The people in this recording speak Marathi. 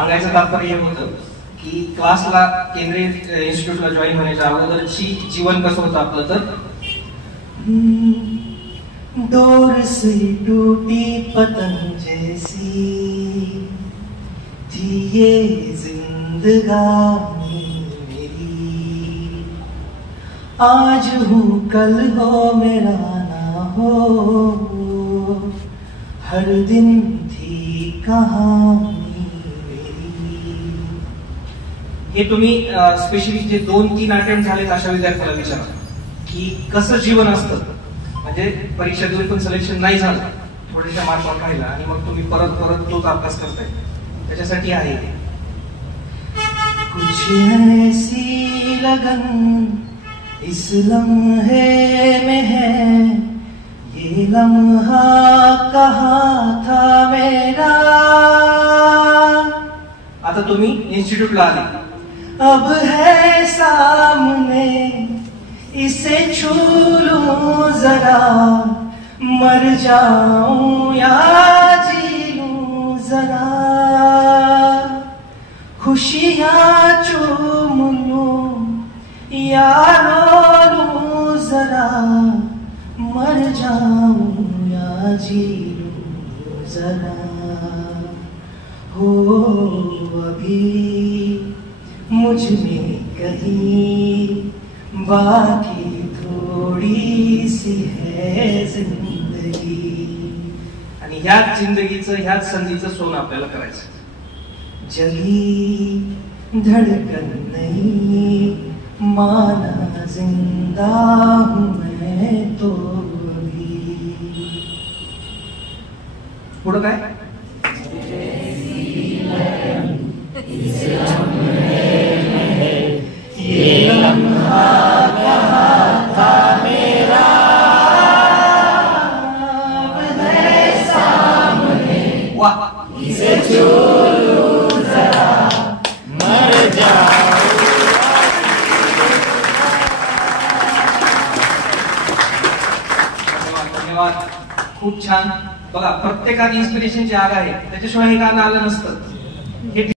सांगायचं तात्पर्य होतं की क्लासला केंद्रीय इन्स्टिट्यूटला जॉईन होण्याच्या अगोदरची जीवन कसं होतं आपलं तर डोर से टूटी पतंग जैसी थी ये जिंदगानी मेरी, आज हूँ कल हो मेरा ना हो, हर दिन थी कहानी मेरी। हे तुम्ही स्पेशली जे 2-3 अटेम्प्ट झालेत अशा विद्यार्थ्याला विचारा की कसं जीवन असतं, म्हणजे परीक्षा देऊन पण सिलेक्शन नाही झालं, थोड्याशा मार्कवर राहिला आणि मग तुम्ही परत तोच अभ्यास करताय, त्याच्यासाठी आहे कुछ ऐसी लगन इस लम्हे में है, ये लम्हा कहाँ था मेरा। आता तुम्ही इन्स्टिट्यूटला आले, अब है सामने इसे छू लूं जरा, मर जाऊं या जी लूं जरा, खुशियां चूम लूं या रो लूं जरा, मर जाऊं या जी लूं जरा। हो अभी मुझ में कहीं बाकी थोडी सी है जिंदगी, आणि ह्याच जिंदगीचं ह्याच संधीचं सोनं आपल्याला करायचं। जगी धड़कन नहीं माना जिंदा हूँ मैं तो अभी। पुढं काय ये लम्हा कहाँ था मेरा, अब है सामने वाह इसे छू लूं जरा, मर जाऊं। धन्यवाद, खूप छान। बघा प्रत्येकात इन्स्पिरेशनची आग आहे, त्याच्याशिवाय हे गाणं आलं नसतं। हे